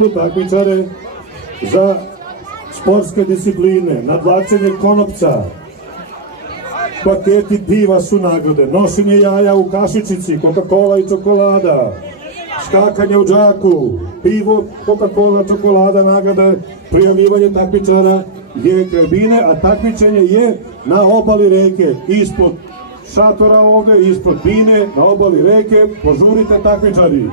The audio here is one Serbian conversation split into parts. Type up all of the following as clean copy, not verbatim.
startu takmičare za sportske discipline, nadvlačenje konopca, paketi piva su nagrade, nošenje jaja u kašičici, Coca-Cola i čokolada, skakanje u džaku, pivo, Coca-Cola, čokolada, nagrade, prijavljivanje takmičara je tribine, a takmičenje je na obali reke, ispod šatora ovde, ispod bine, na obali reke, požurite takmičari.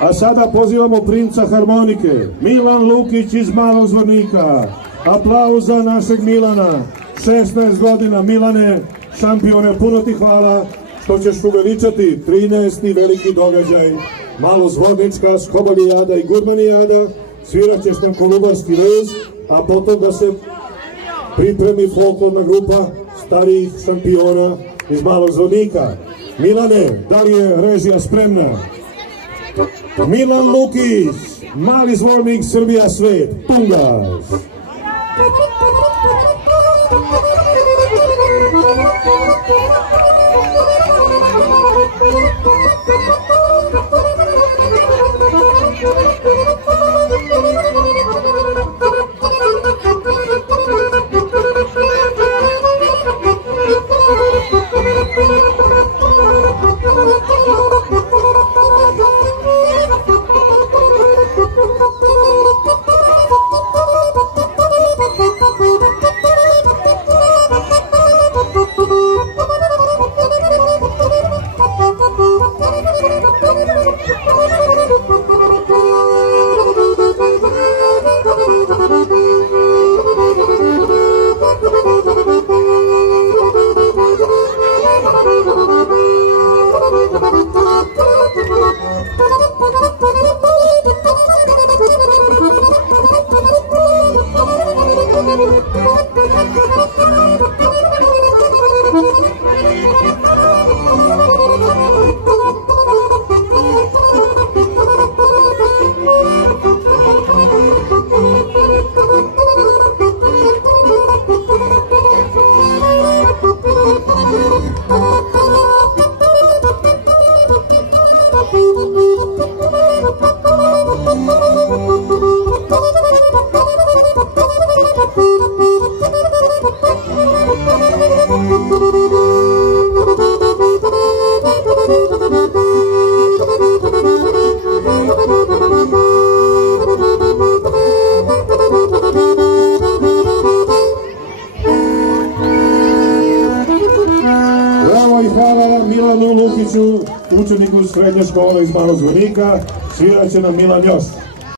A sada pozivamo princa harmonike, Milan Lukić iz Malog Zvornika. Aplauz za našeg Milana, 16 godina. Milane, šampione, puno ti hvala što ćeš uveličati 13. veliki događaj Malozvornička skobalijada i gurmanijada. Svirat ćeš nam kolubarski rez, a potom da se pripremi folklorna grupa starijih šampiona iz Malog Zvornika. Milane, da li je režija spremna? Milan Lukić, Mali Zvornik, Srbija, svet, Tungas. Milanu Lukiću, učeniku srednje škole iz Malog Zvornika, svirat će nam Milan još.